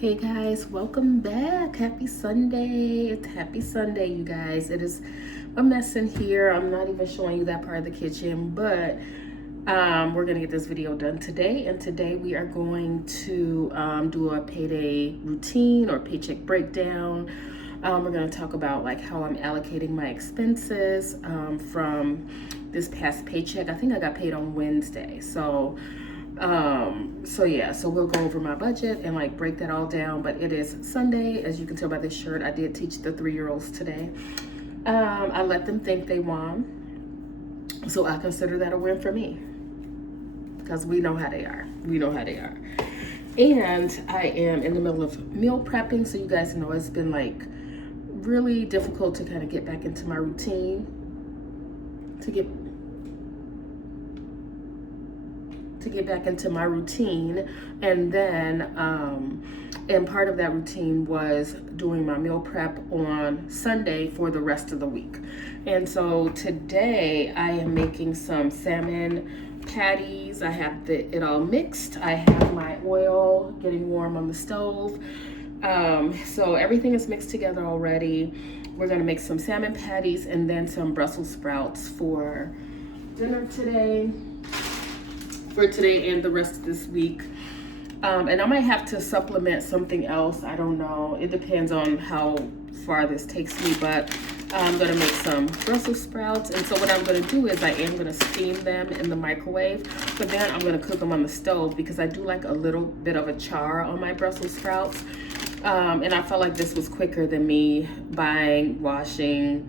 Hey guys, welcome back. Happy Sunday. It's happy Sunday, you guys. It is a mess in here. I'm not even showing you that part of the kitchen, but we're gonna get this video done today. And today we are going to do a payday routine or paycheck breakdown. We're gonna talk about like how I'm allocating my expenses from this past paycheck. I think I got paid on Wednesday. So we'll go over my budget and like break that all down. But it is Sunday, as you can tell by this shirt. I did teach the 3-year-olds today. I let them think they won, so I consider that a win for me, because we know how they are. And I am in the middle of meal prepping, so you guys know it's been like really difficult to kind of get back into my routine, to get back into my routine. And then and part of that routine was doing my meal prep on Sunday for the rest of the week. And so today I am making some salmon patties. I have it all mixed. I have my oil getting warm on the stove. So everything is mixed together already. We're gonna make some salmon patties and then some Brussels sprouts for dinner today. For today and the rest of this week. And I might have to supplement something else. I don't know. It depends on how far this takes me, but I'm gonna make some Brussels sprouts. And so what I'm gonna do is I am gonna steam them in the microwave, but then I'm gonna cook them on the stove because I do like a little bit of a char on my Brussels sprouts. And I felt like this was quicker than me buying, washing,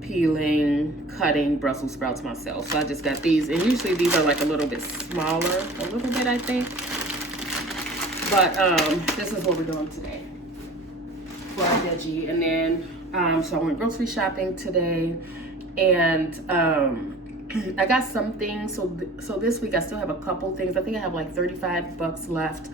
peeling, cutting Brussels sprouts myself. So I just got these, and usually these are like a little bit smaller, a little bit I think. But this is what we're doing today for our veggie. And then so I went grocery shopping today, and I got some things. So this week I still have a couple things. I think I have like $35 left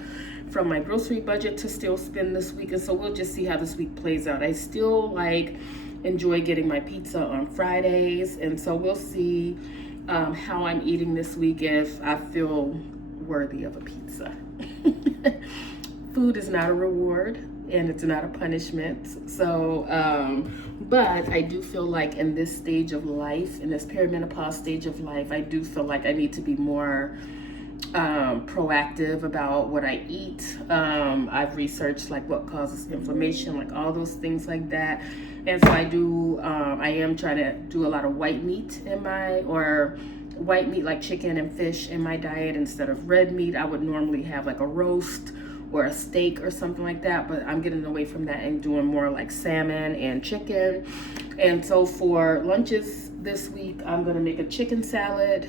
from my grocery budget to still spend this week, and so we'll just see how this week plays out. I still like enjoy getting my pizza on Fridays, and so we'll see how I'm eating this week, if I feel worthy of a pizza. Food is not a reward and it's not a punishment. So but I do feel like in this stage of life, in this perimenopause stage of life, I do feel like I need to be more proactive about what I eat. I've researched like what causes inflammation, like all those things like that. And so I am trying to do a lot of white meat white meat like chicken and fish in my diet instead of red meat. I would normally have like a roast or a steak or something like that, but I'm getting away from that and doing more like salmon and chicken. And so for lunches this week, I'm gonna make chicken salad,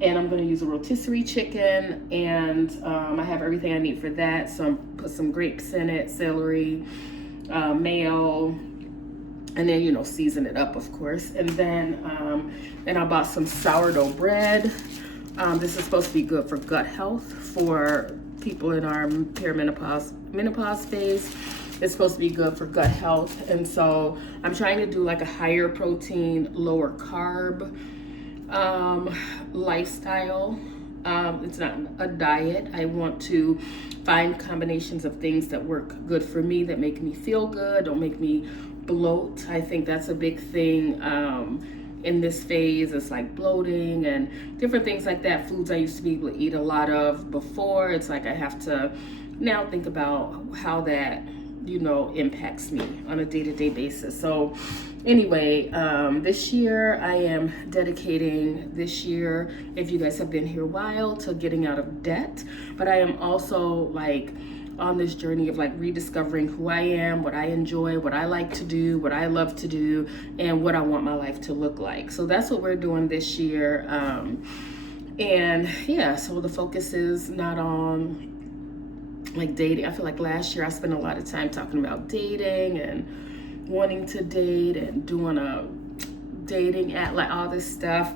and I'm gonna use a rotisserie chicken, and I have everything I need for that. So put some grapes in it, celery, mayo, and then season it up, of course. And then I bought some sourdough bread. This is supposed to be good for gut health for people in our menopause phase. It's supposed to be good for gut health, and so I'm trying to do like a higher protein, lower carb lifestyle. It's not a diet. I want to find combinations of things that work good for me, that make me feel good, don't make me bloat. I think that's a big thing in this phase. It's like bloating and different things like that. Foods I used to be able to eat a lot of before, it's like I have to now think about how that impacts me on a day-to-day basis. So anyway, this year I am dedicating if you guys have been here a while, to getting out of debt. But I am also like on this journey of like rediscovering who I am, what I enjoy, what I like to do, what I love to do, and what I want my life to look like. So that's what we're doing this year. And yeah, so the focus is not on like dating. I feel like last year I spent a lot of time talking about dating and wanting to date and doing a dating at like all this stuff.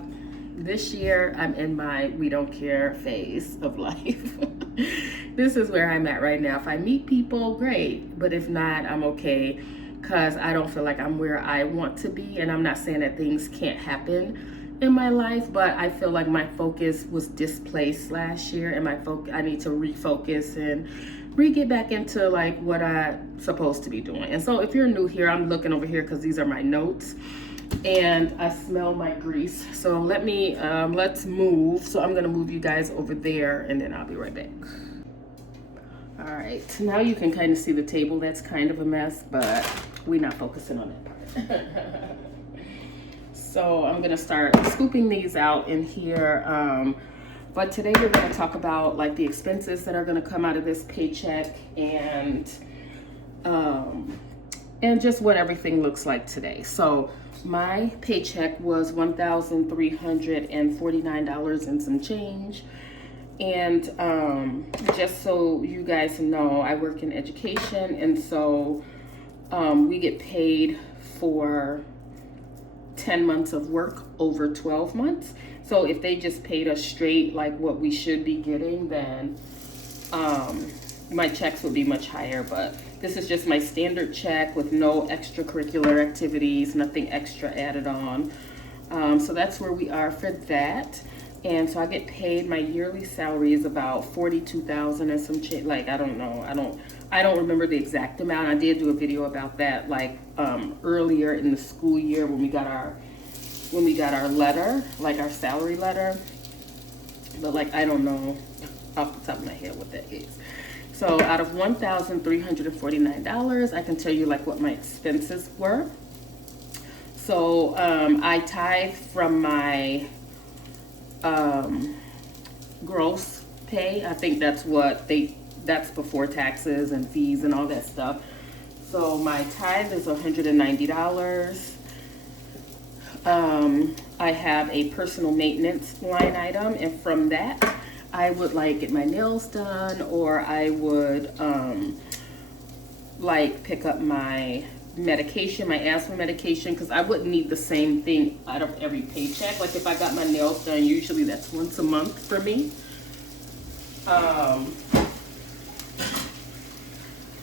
This year I'm in my we don't care phase of life. This is where I'm at right now. If I meet people, great, but if not, I'm okay, because I don't feel like I'm where I want to be. And I'm not saying that things can't happen in my life, but I feel like my focus was displaced last year, and I need to refocus and get back into like what I'm supposed to be doing. And so if you're new here, I'm looking over here because these are my notes, and I smell my grease. So let's move. So I'm gonna move you guys over there, and then I'll be right back. All right, now you can kind of see the table. That's kind of a mess, but we're not focusing on that part. So I'm gonna start scooping these out in here. But today we're gonna talk about like the expenses that are gonna come out of this paycheck, and just what everything looks like today. So my paycheck was $1,349 and some change. And just so you guys know, I work in education, and so we get paid for 10 months of work over 12 months. So if they just paid us straight like what we should be getting, then my checks would be much higher. But this is just my standard check with no extracurricular activities, nothing extra added on. So that's where we are for that. And so I get paid, my yearly salary is about $42,000 and some change. Like, I don't know. I don't remember the exact amount. I did do a video about that like earlier in the school year when we got our letter, like our salary letter. But like, I don't know off the top of my head what that is. So out of $1,349, I can tell you like what my expenses were. So I tithe from my gross pay. I think that's before taxes and fees and all that stuff. So my tithe is $190. I have a personal maintenance line item, and from that I would like get my nails done, or I would like pick up my medication, my asthma medication, because I wouldn't need the same thing out of every paycheck. Like if I got my nails done, usually that's once a month for me.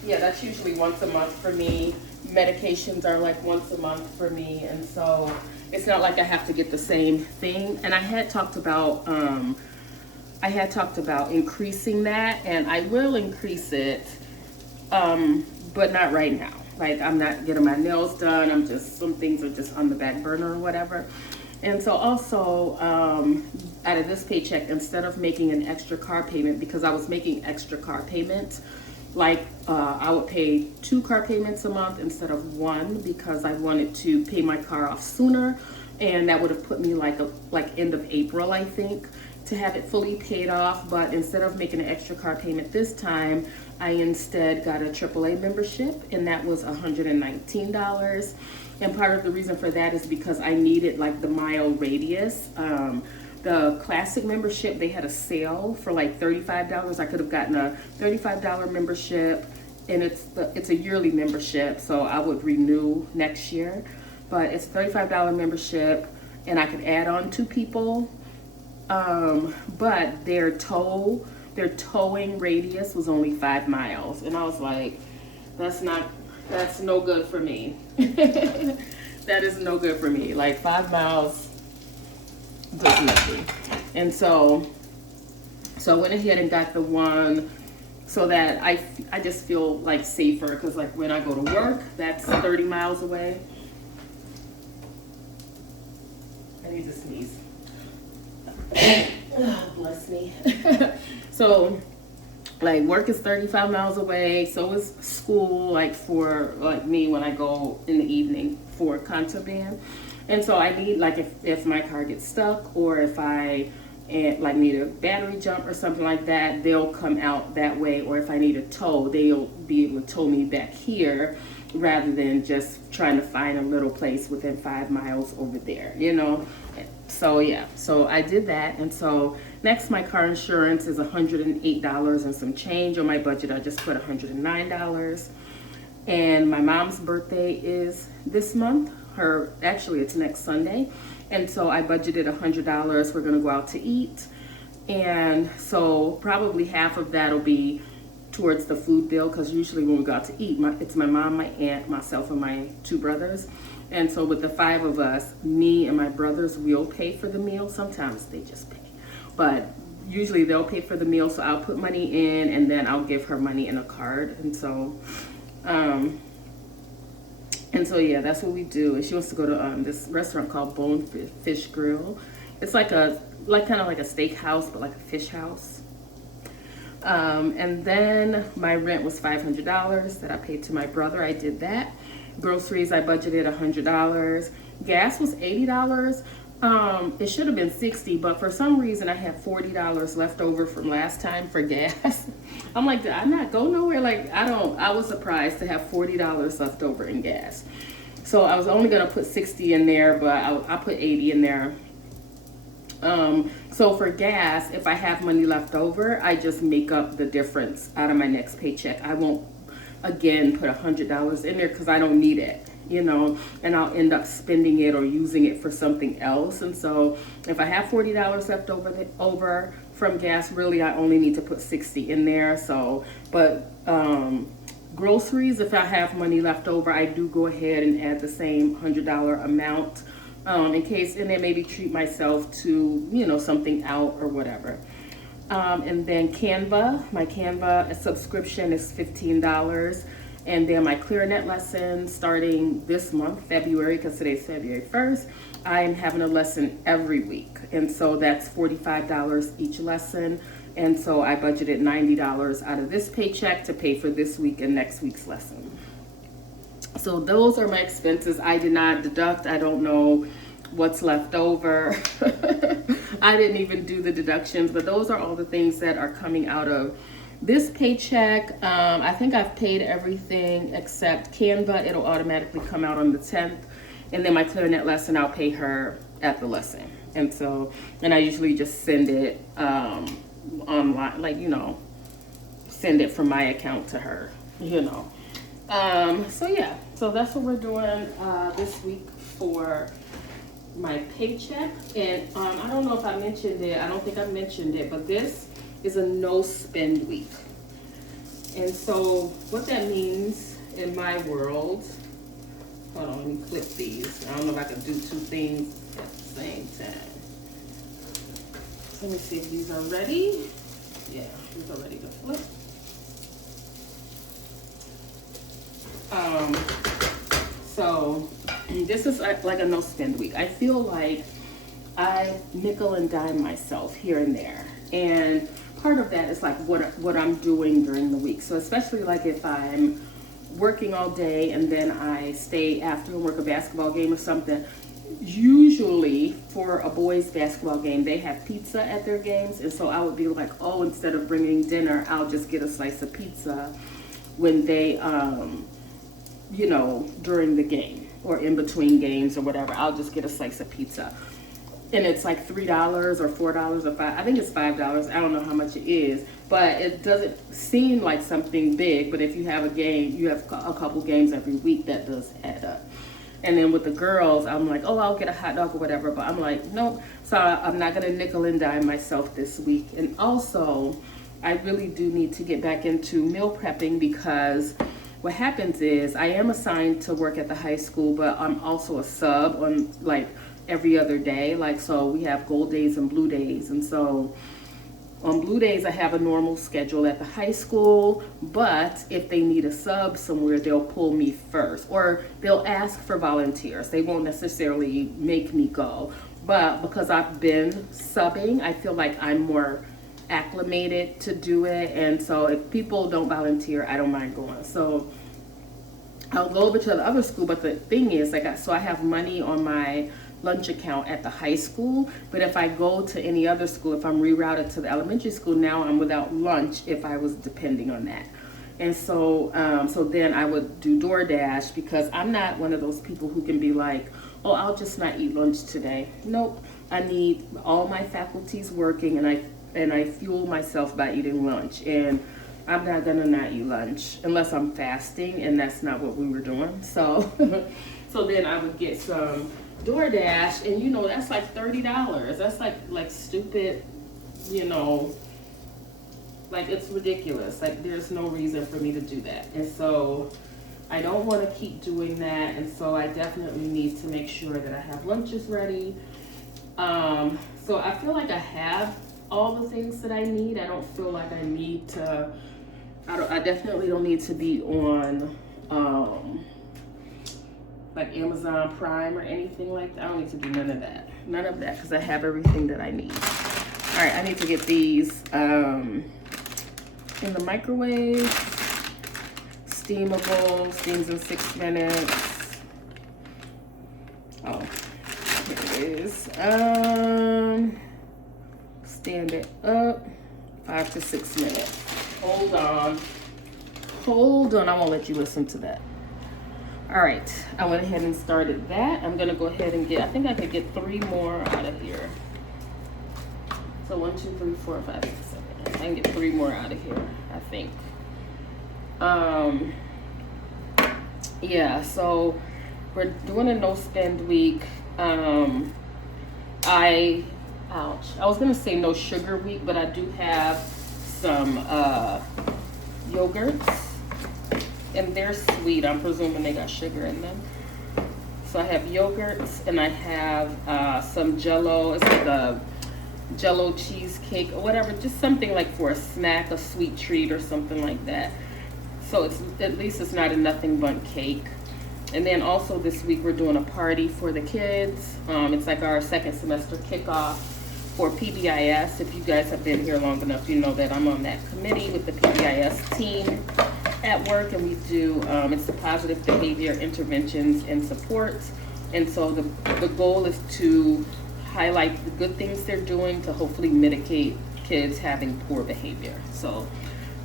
Yeah, that's usually once a month for me. Medications are like once a month for me, and so it's not like I have to get the same thing. And I had talked about increasing that, and I will increase it, but not right now. Like, I'm not getting my nails done. Some things are just on the back burner or whatever. And so also, out of this paycheck, instead of making an extra car payment, because I was making extra car payments, like I would pay 2 car payments a month instead of 1, because I wanted to pay my car off sooner. And that would have put me like end of April, I think, to have it fully paid off. But instead of making an extra car payment this time, I instead got a AAA membership, and that was $119. And part of the reason for that is because I needed like the mile radius. The classic membership, they had a sale for like $35. I could have gotten a $35 membership, and it's a yearly membership, so I would renew next year. But it's a $35 membership, and I could add on 2 people. But their towing radius was only 5 miles, and I was like, that's no good for me. That is no good for me. Like 5 miles does nothing. And so I went ahead and got the one so that I just feel like safer, because like when I go to work, that's 30 miles away. I need to sneeze. Oh, bless me. So like work is 35 miles away, so is school, like for like me when I go in the evening for contraband. And so I need, like, if my car gets stuck, or if I like need a battery jump or something like that, they'll come out that way. Or if I need a tow, they'll be able to tow me back here, rather than just trying to find a little place within 5 miles over there, you know. So yeah, so I did that. And so next, my car insurance is $108 and some change. On my budget, I just put $109. And my mom's birthday is this month. Actually, it's next Sunday. And so I budgeted $100. We're gonna go out to eat. And so probably half of that will be towards the food bill, because usually when we go out to eat, it's my mom, my aunt, myself, and my 2 brothers. And so with the 5 of us, me and my brothers will pay for the meal. Sometimes they just pay, but usually they'll pay for the meal. So I'll put money in and then I'll give her money in a card. And so yeah, that's what we do. And she wants to go to this restaurant called Bonefish Grill. It's like kind of like a steakhouse, but like a fish house. And then my rent was $500 that I paid to my brother. I did that. Groceries, I budgeted $100. Gas was $80. It should have been $60, but for some reason I had $40 left over from last time for gas. I'm like, did I not go nowhere? Like, I was surprised to have $40 left over in gas. So I was only gonna put 60 in there, but I put 80 in there. So for gas, if I have money left over, I just make up the difference out of my next paycheck. I won't, again, put $100 in there because I don't need it, you know, and I'll end up spending it or using it for something else. And so if I have $40 left over from gas, really, I only need to put 60 in there. So, but groceries, if I have money left over, I do go ahead and add the same $100 amount. In case, and then maybe treat myself to, you know, something out or whatever. And then Canva, my Canva subscription is $15. And then my clarinet lesson starting this month, February, because today's February 1st, I am having a lesson every week. And so that's $45 each lesson. And so I budgeted $90 out of this paycheck to pay for this week and next week's lesson. So those are my expenses. I did not deduct. I don't know what's left over. I didn't even do the deductions, but those are all the things that are coming out of this paycheck. I think I've paid everything except Canva. It'll automatically come out on the 10th. And then my clarinet lesson, I'll pay her at the lesson. And I usually just send it online, like, you know, send it from my account to her, you know. So yeah, so that's what we're doing this week for my paycheck. And I don't know if I mentioned it, I don't think I mentioned it, but this is a no spend week. And so what that means in my world, hold on, let me clip these. I don't know if I can do 2 things at the same time. Let me see if these are ready. Yeah, these are ready to flip. So this is like a no spend week. I feel like I nickel and dime myself here and there. And part of that is like what I'm doing during the week. So especially like if I'm working all day and then I stay after and work a basketball game or something. Usually for a boys basketball game, they have pizza at their games. And so I would be like, oh, instead of bringing dinner, I'll just get a slice of pizza when they, you know, during the game or in between games or whatever. I'll just get a slice of pizza. And it's like $3 or $4 or $5. I think it's $5. I don't know how much it is, but it doesn't seem like something big. But if you have a game, you have a couple games every week, that does add up. And then with the girls, I'm like, oh, I'll get a hot dog or whatever. But I'm like, nope. So I'm not going to nickel and dime myself this week. And also, I really do need to get back into meal prepping because what happens is I am assigned to work at the high school, but I'm also a sub on like every other day. Like, so we have gold days and blue days. And so on blue days, I have a normal schedule at the high school, but if they need a sub somewhere, they'll pull me first, or they'll ask for volunteers. They won't necessarily make me go, but because I've been subbing, I feel like I'm more acclimated to do it. And so if people don't volunteer, I don't mind going. So I'll go over to the other school, but the thing is, like, so I have money on my lunch account at the high school, but if I go to any other school, if I'm rerouted to the elementary school, now I'm without lunch if I was depending on that. And so so then I would do DoorDash, because I'm not one of those people who can be like, oh, I'll just not eat lunch today. Nope, I need all my faculties working, and I fuel myself by eating lunch, and I'm not gonna not eat lunch unless I'm fasting, and that's not what we were doing. So so then I would get some DoorDash, and you know, that's like $30. That's like stupid, you know, like it's ridiculous. Like there's no reason for me to do that. And so I don't want to keep doing that, and so I definitely need to make sure that I have lunches ready. So I feel like I have all the things that I need. I don't feel like I need to, I definitely don't need to be on like Amazon Prime or anything like that. I don't need to do none of that. None of that, because I have everything that I need. All right, I need to get these in the microwave. Steamable, steams in 6 minutes. Oh, here it is. Stand it up, 5 to 6 minutes. Hold on, I won't let you listen to that. All right, I went ahead and started that. I'm gonna go ahead and I think I could get 3 more out of here. So 1, 2, 3, 4, 5, 6, 7. I can get 3 more out of here, I think. Yeah, so we're doing a no spend week. I was gonna say no sugar week, but I do have some yogurts, and they're sweet. I'm presuming they got sugar in them. So I have yogurts, and I have some Jello. It's like a Jello cheesecake or whatever, just something like for a snack, a sweet treat or something like that. So at least it's not a nothing but cake. And then also this week we're doing a party for the kids. It's like our second semester kickoff for PBIS. If you guys have been here long enough, you know that I'm on that committee with the PBIS team at work, and we do, it's the positive behavior interventions and supports. And so the goal is to highlight the good things they're doing to hopefully mitigate kids having poor behavior. So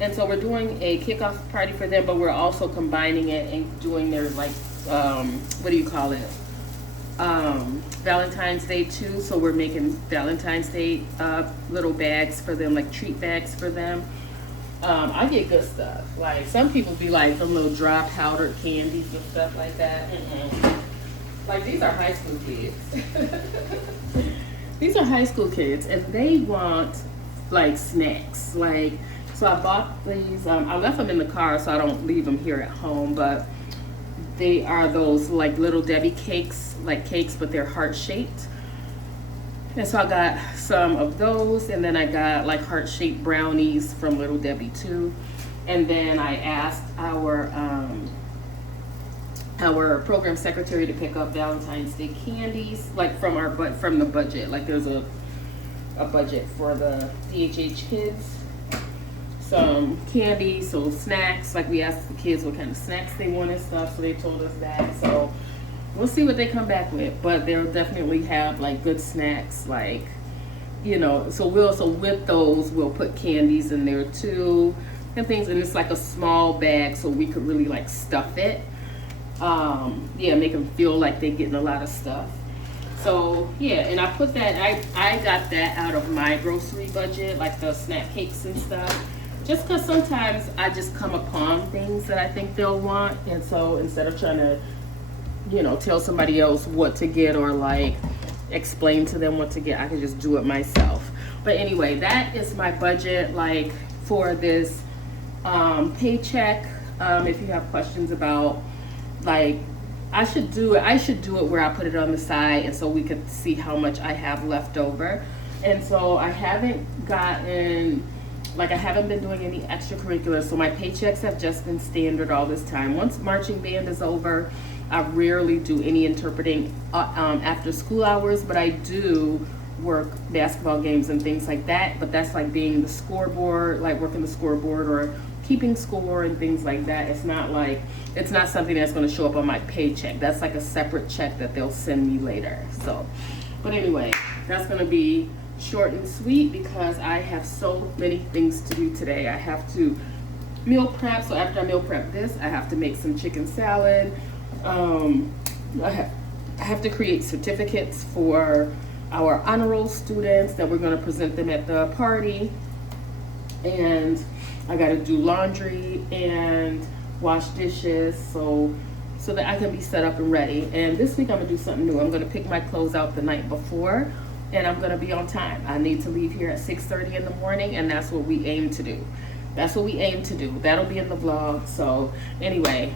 we're doing a kickoff party for them, but we're also combining it and doing their what do you call it? Valentine's Day too. So we're making Valentine's Day little bags for them, like treat bags for them. I get good stuff. Like some people be like them little dry powdered candies and stuff like that. Like these are high school kids. These are high school kids, and they want like snacks. So I bought these. I left them in the car, so I don't leave them here at home. But they are those like little Debbie cakes, like cakes, but they're heart shaped. And so I got some of those, and then I got like heart shaped brownies from Little Debbie too. And then I asked our program secretary to pick up Valentine's Day candies, like from the budget. Like there's a budget for the DHH kids. Some candy, so snacks, like we asked the kids what kind of snacks they want and stuff, so they told us that. So we'll see what they come back with, but they'll definitely have like good snacks, like, you know, so with those we'll put candies in there too and things, and it's like a small bag so we could really like stuff it. Yeah, make them feel like they're getting a lot of stuff. So yeah, and I put that, I got that out of my grocery budget, like the snack cakes and stuff. Just because sometimes I just come upon things that I think they'll want, and so instead of trying to, you know, tell somebody else what to get or like explain to them what to get, I can just do it myself. But anyway, that is my budget like for this paycheck. If you have questions about like, I should do it where I put it on the side, and so we could see how much I have left over. And so I haven't been doing any extracurriculars, so my paychecks have just been standard all this time. Once marching band is over, I rarely do any interpreting after school hours, but I do work basketball games and things like that. But that's like being the scoreboard, like working the scoreboard or keeping score and things like that. It's not something that's going to show up on my paycheck. That's like a separate check that they'll send me later. So, but anyway, that's going to be short and sweet because I have so many things to do today. I have to meal prep, so after I meal prep this, I have to make some chicken salad. I have to create certificates for our honor roll students that we're going to present them at the party, and I got to do laundry and wash dishes so that I can be set up and ready. And this week I'm gonna do something new. I'm gonna pick my clothes out the night before, and I'm gonna be on time. I need to leave here at 6:30 in the morning, and that's what we aim to do. That'll be in the vlog. So anyway,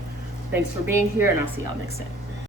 Thanks for being here, and I'll see y'all next time.